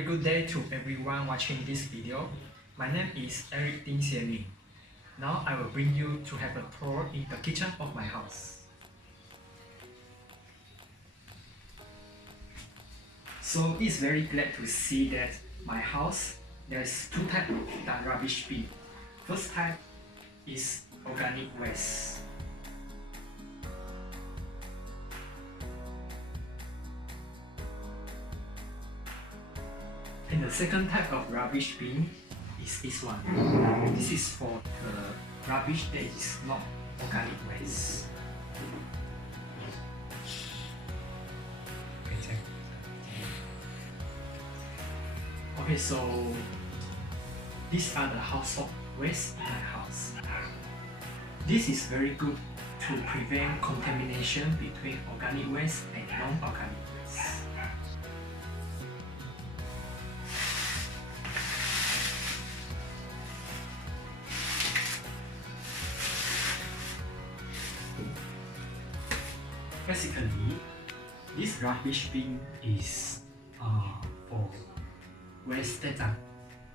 Very good day to everyone watching this video. My name is Ting Sie Ming. Now I will bring you to have a tour in the kitchen of my house. So it's very glad to see that my house there's two types of rubbish bin. First type is organic waste. And the second type of rubbish bin is this one. This is for the rubbish that is not organic waste. Okay, so these are the household waste in my house. This is very good to prevent contamination between organic waste and non-organic waste. Basically, this rubbish bin is for waste that are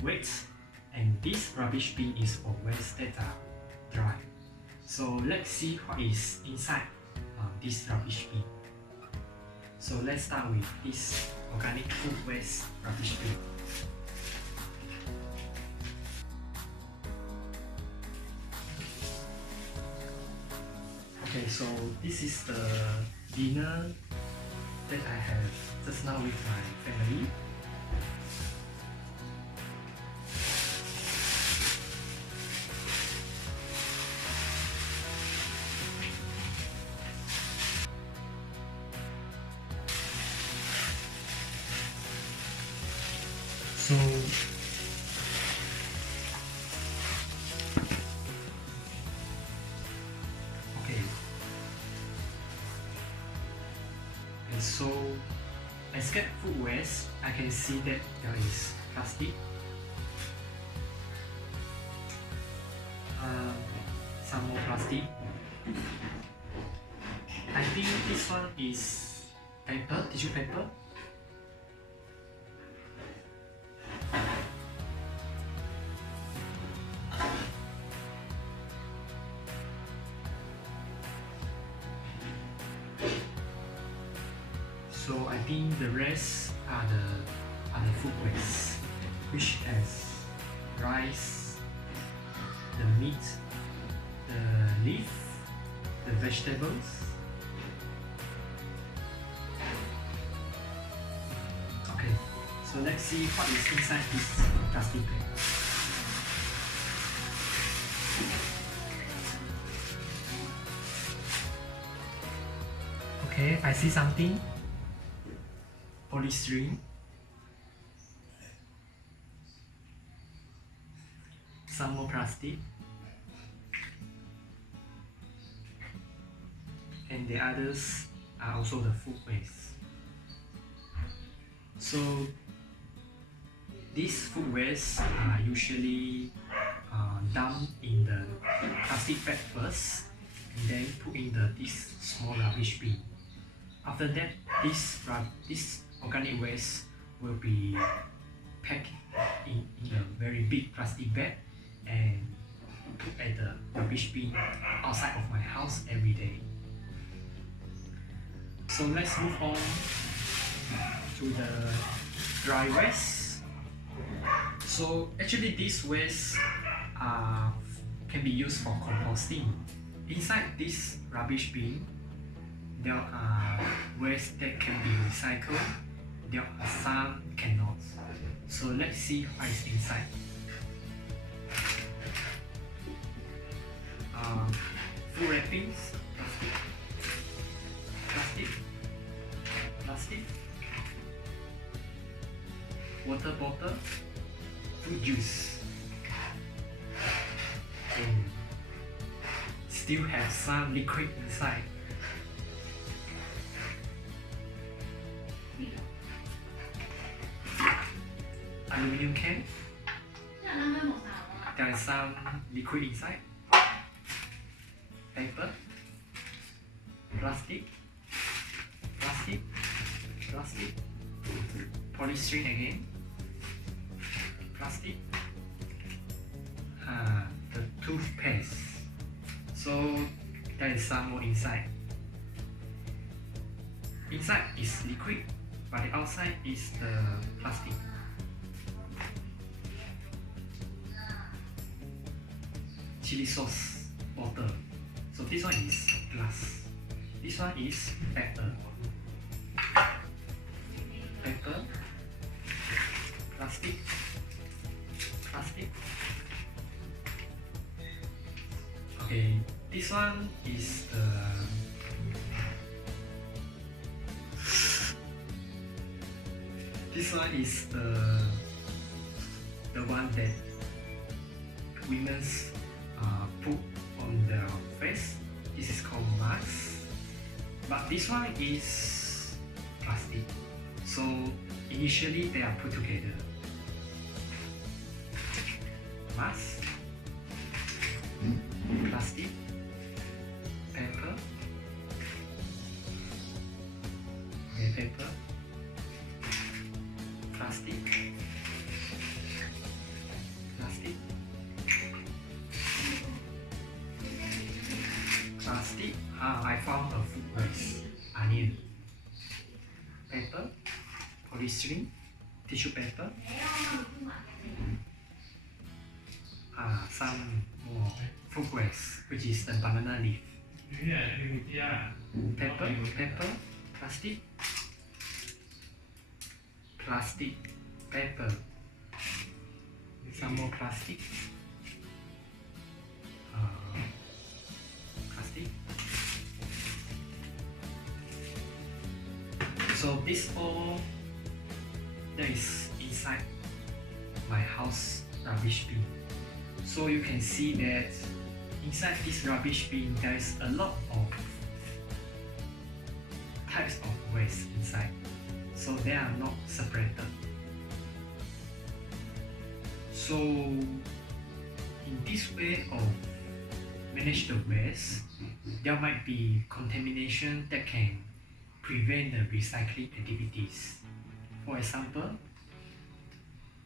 wet, and this rubbish bin is for waste that are dry. So let's see what is inside this rubbish bin. So let's start with this organic food waste rubbish bin. Okay, so this is the dinner that I have just now with my family. So so as get food waste, I can see that there is plastic, some more plastic. I think this one is paper, tissue paper. So I think the rest are the food waste, which has rice, the meat, the leaf, the vegetables. Okay, so let's see what is inside this plastic bag. Okay, I see something. Polystyrene, some more plastic, and the others are also the food waste. So these food waste are usually dumped in the plastic bag first, and then put in this small rubbish bin. After that, this organic waste will be packed in a very big plastic bag and put at the rubbish bin outside of my house every day. So let's move on to the dry waste. So actually this waste can be used for composting. Inside this rubbish bin, there are waste that can be recycled. There are some cannot. So let's see what is inside. Food wrappings, plastic, water bottle, fruit juice, and still have some liquid inside. Aluminum can. There is some liquid inside. Paper, plastic, polystyrene again, plastic, the toothpaste. So there is some more inside. Inside is liquid, but the outside is the plastic. Chili sauce bottle. So this one is glass. This one is pepper. Pepper, plastic, plastic. Okay, this one is the one that women's put on their face. This is called mask, but this one is plastic. So initially they are put together. Mask, plastic, paper, paper, plastic, plastic, plastic. I found a food waste. Onion, paper, polystyrene, tissue paper, some more food waste, which is the banana leaf. Paper, plastic, plastic, paper, some more plastic, plastic. So this all that is inside my house rubbish bin. So you can see that inside this rubbish bin there is a lot of types of waste inside. So they are not separated. So in this way of manage the waste, there might be contamination that can prevent the recycling activities. For example,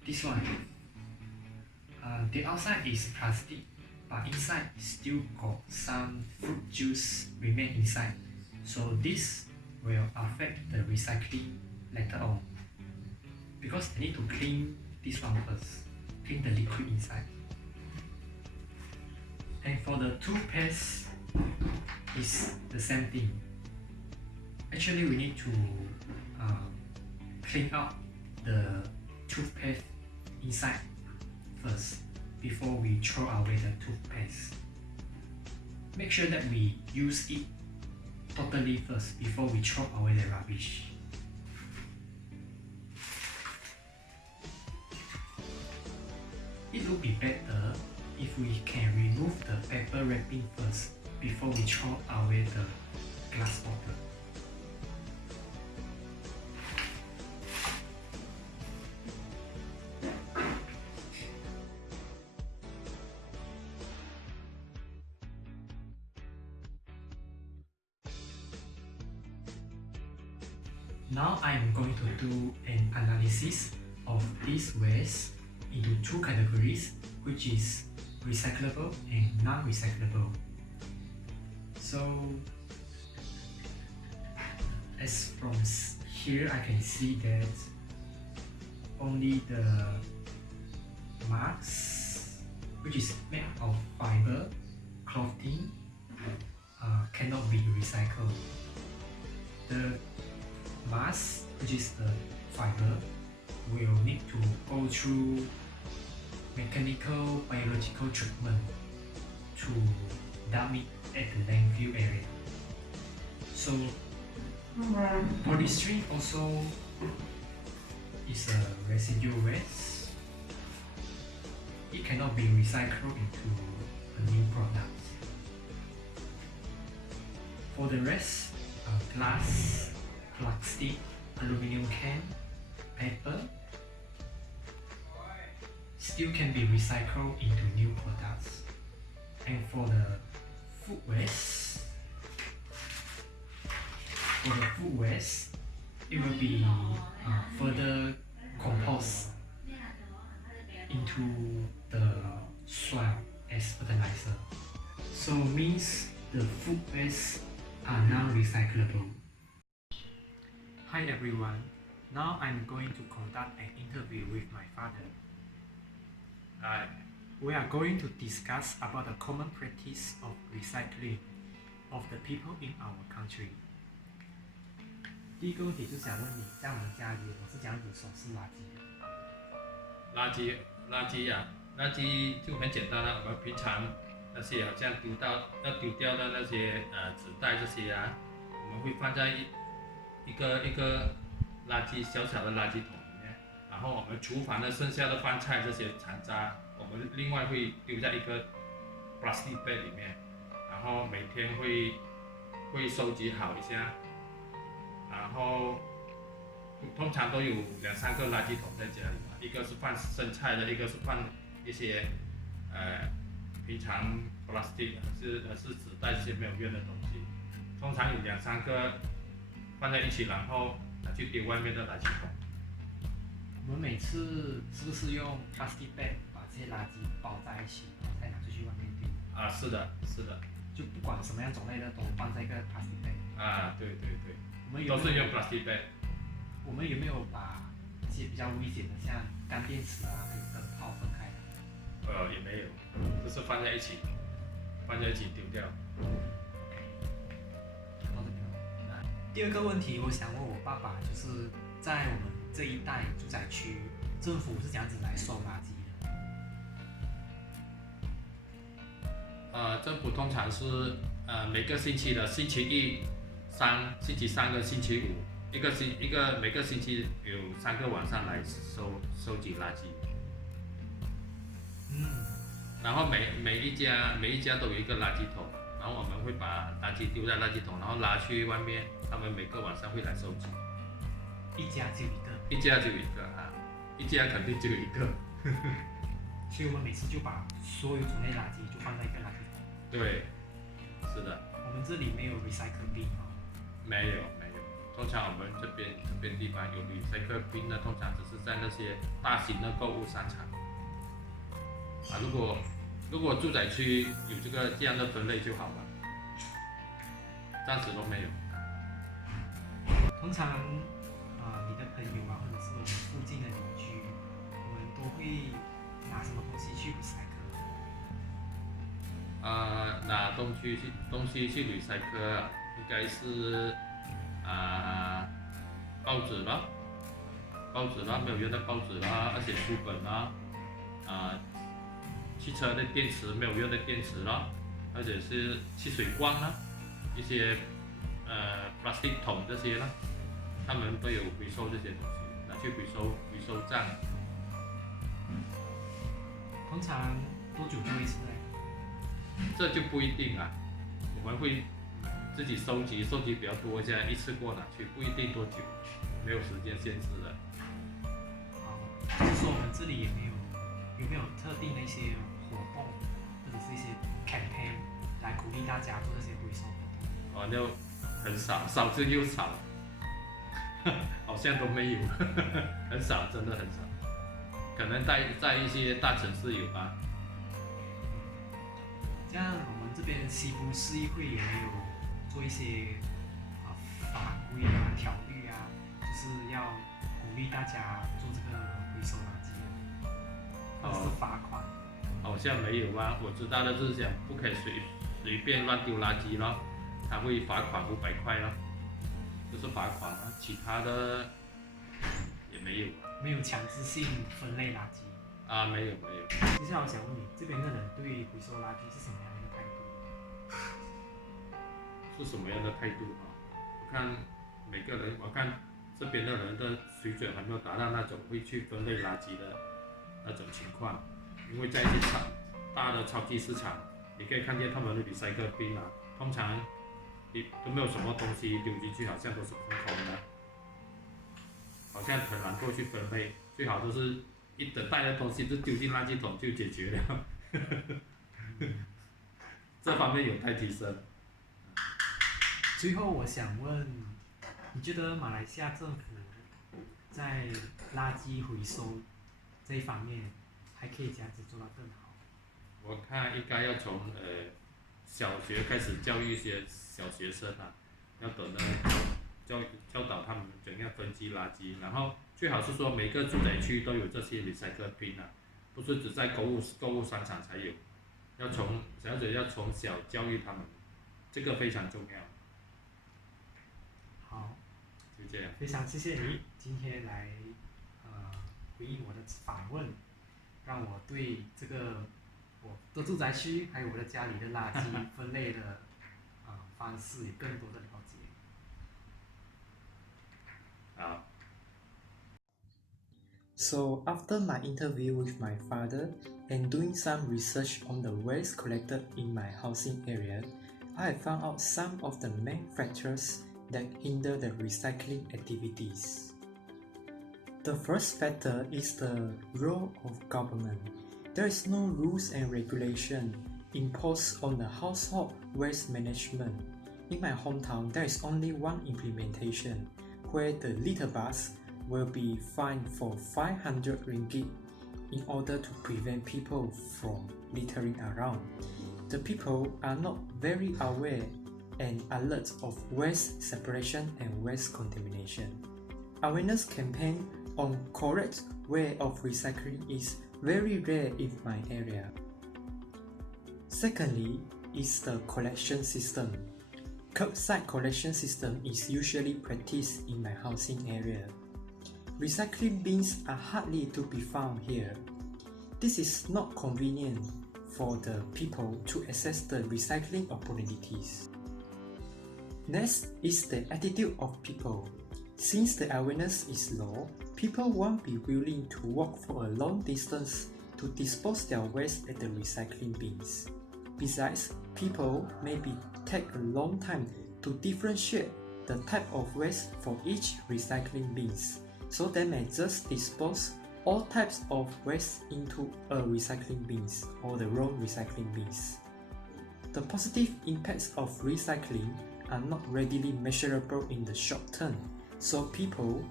this one. The outside is plastic, but inside still got some fruit juice remain inside. So this will affect the recycling later on, because they need to clean this one first, clean the liquid inside. And for the toothpaste, it's the same thing. Actually, we need to clean out the toothpaste inside first before we throw away the toothpaste. Make sure that we use it totally first before we throw away the rubbish. It would be better if we can remove the paper wrapping first before we throw away the glass bottle. Now I am going to do an analysis of this waste into two categories, which is recyclable and non-recyclable. So as from here I can see that only the mask, which is made of fiber clothing, cannot be recycled. The mask, which is the fiber, will need to go through mechanical biological treatment to dump it at the landfill area. So polystyrene also is a residual waste. It cannot be recycled into a new product. For the rest, glass, plastic, aluminum can, paper still can be recycled into new products. And for the food waste, it will be further compost into the soil as fertilizer. So means the food waste are now recyclable. Hi everyone, now I'm going to conduct an interview with my father. Hi. We are going to discuss about the common practice of recycling of the people in our country. 第一个问题就想问你，在我们家里我是怎样子收拾垃圾的？垃圾就很简单了。我们平常那些好像要丢掉的那些纸袋这些啊，我们会放在一个垃圾小小的垃圾桶里面。然后我们厨房的剩下的饭菜这些残渣，我们另外会丢在一个 plastic bag 里面。然后每天会收集好一下。然后通常都有2-3个垃圾桶在家里嘛，一个是放生菜的，一个是放一些平常 plastic 是纸袋这些没有用的东西，通常有2-3个放在一起，然后拿去丢外面的垃圾桶。我们每次是不是用 plastic bag 把这些垃圾包在一起，然后再拿出去外面丢？是的。就不管什么样种类的都放在一个 plastic bag。对。我们有都是用 plastic bag。我们有没有把一些比较危险的，像干电池啊，还有灯泡分开的？也没有，就是放在一起丢掉。到这边了。第二个问题，我想问我爸爸，就是在我们这一带住宅区，政府是怎样子来收垃圾的？政府通常是每个星期的星期一、星期三跟星期五。每个星期有3个晚上来收集垃圾。然后每一家都有一个垃圾桶，然后我们会把垃圾丢在垃圾桶，然后拿去外面，他们每个晚上会来收集。一家就一个。一家就一个啊，一家肯定就一个。所以我们每次就把所有种类垃圾就放在一个垃圾桶。对，是的。我们这里没有 recycle bin 啊。没有。通常我们这边地方有recycle bin的，通常只是在那些大型的购物商场。如果住宅区有这样的分类就好了，暂时都没有。通常你的朋友啊，或者是我们附近的邻居，我们都会拿什么东西去 recycle？拿东西去recycle，应该是报纸啦，没有用的报纸啦，而且书本啦，汽车的电池没有用的电池啦，或者是汽水罐啦，一些plastic 桶这些啦，他们都有回收这些东西，拿去回收站。通常多久丢一次呢？这就不一定啊，我们会自己收集比较多，这样一次过拿去，不一定多久，没有时间限制的。就是说我们这里有没有特定的一些活动，或者是一些 campaign 来鼓励大家做这些回收活动？就很少之又少，好像都没有，很少，真的很少。可能在一些大城市有吧。这样我们这边西部市议会有没有做一些法规啊、条律啊，就是要鼓励大家做这个回收垃圾，或者是罚款？好像没有吧，我知道的是讲不可以随便乱丢垃圾咯，他会罚款500块咯，就是罚款啊，其他的也没有。没有强制性分类垃圾。没有。接下来我想问你，这边的人对回收垃圾是什么样的一个态度？是什么样的态度啊？我看每个人，我看这边的人的水准还没有达到那种会去分类垃圾的那种情况，因为在一些大的超级市场，你可以看见他们的recycle bin啊，通常都没有什么东西丢进去，好像都是空空的，好像很难过去分类，最好都是一整袋的东西就丢进垃圾桶就解决了。这方面有待提升。最后我想问，你觉得马来西亚政府在垃圾回收这一方面还可以这样子做到更好？我看应该要从小学开始教育一些小学生啊，要懂得教导他们怎样分级垃圾，然后最好是说每个住宅区都有这些 recycle bin 啊，不是只在购物商场才有，要从小教育他们，这个非常重要。好，就这样。非常谢谢你今天来回应我的访问，让我对这个我的住宅区还有我的家里的垃圾分类的方式有更多的了解。好。So after my interview with my father and doing some research on the waste collected in my housing area, I found out some of the main factors that hinder the recycling activities. The first factor is the role of government. There is no rules and regulation imposed on the household waste management. In my hometown, there is only one implementation where the litter bus will be fined for 500 ringgit in order to prevent people from littering around. The people are not very aware and alert of waste separation and waste contamination. Awareness campaign on correct way of recycling is very rare in my area. Secondly is the collection system. Curbside collection system is usually practiced in my housing area. Recycling bins are hardly to be found here. This is not convenient for the people to access the recycling opportunities. Next is the attitude of people. Since the awareness is low, people won't be willing to walk for a long distance to dispose their waste at the recycling bins. Besides, people maybe take a long time to differentiate the type of waste for each recycling bins, so they may just dispose all types of waste into a recycling bins or the wrong recycling bins. The positive impacts of recycling are not readily measurable in the short term, so people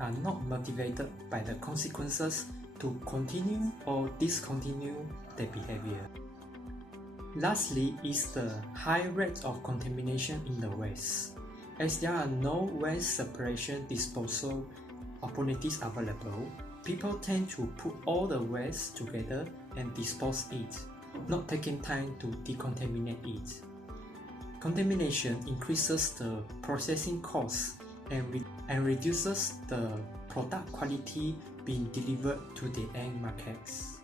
are not motivated by the consequences to continue or discontinue their behavior. Lastly is the high rate of contamination in the waste. As there are no waste separation disposal opportunities available, people tend to put all the waste together and dispose it, not taking time to decontaminate it. Contamination increases the processing costs and reduces the product quality being delivered to the end markets.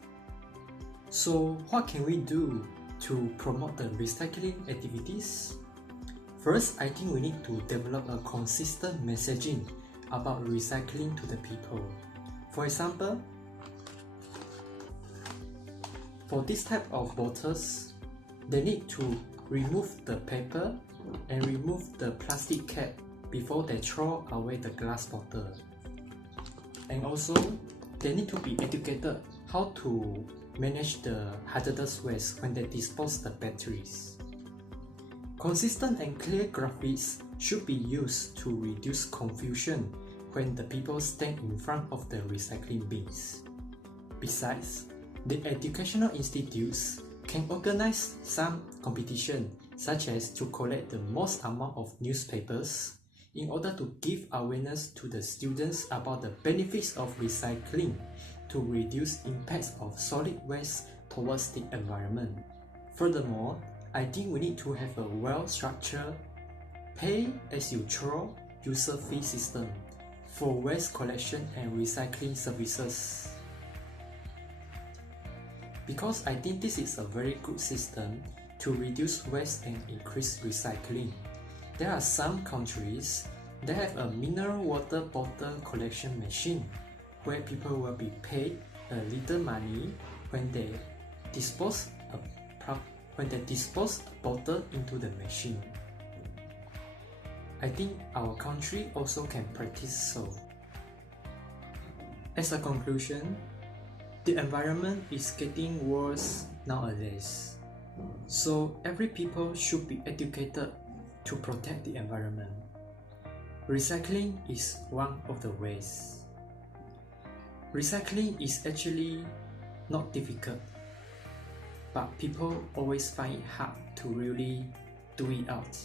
So what can we do to promote the recycling activities? First, I think we need to develop a consistent messaging about recycling to the people. For example, for this type of bottles, they need to remove the paper and remove the plastic cap before they throw away the glass bottle. And also, they need to be educated how to manage the hazardous waste when they dispose the batteries. Consistent and clear graphics should be used to reduce confusion when the people stand in front of the recycling bins. Besides, the educational institutes can organize some competition, such as to collect the most amount of newspapers in order to give awareness to the students about the benefits of recycling to reduce impacts of solid waste towards the environment. Furthermore, I think we need to have a well-structured pay-as-you-throw user fee system for waste collection and recycling services. Because I think this is a very good system to reduce waste and increase recycling. There are some countries that have a mineral water bottle collection machine where people will be paid a little money when they dispose a bottle into the machine. I think our country also can practice so. As a conclusion, the environment is getting worse nowadays. So every people should be educated to protect the environment. Recycling is one of the ways. Recycling is actually not difficult, but people always find it hard to really do it out.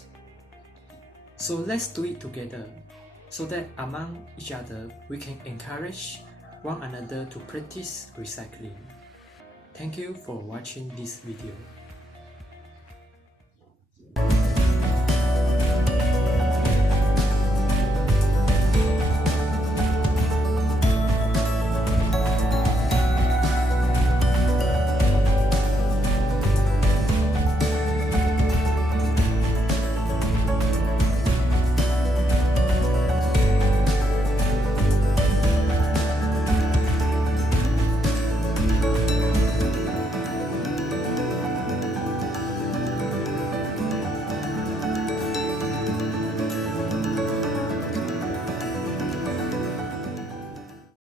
So let's do it together, so that among each other we can encourage one another to practice recycling. Thank you for watching this video.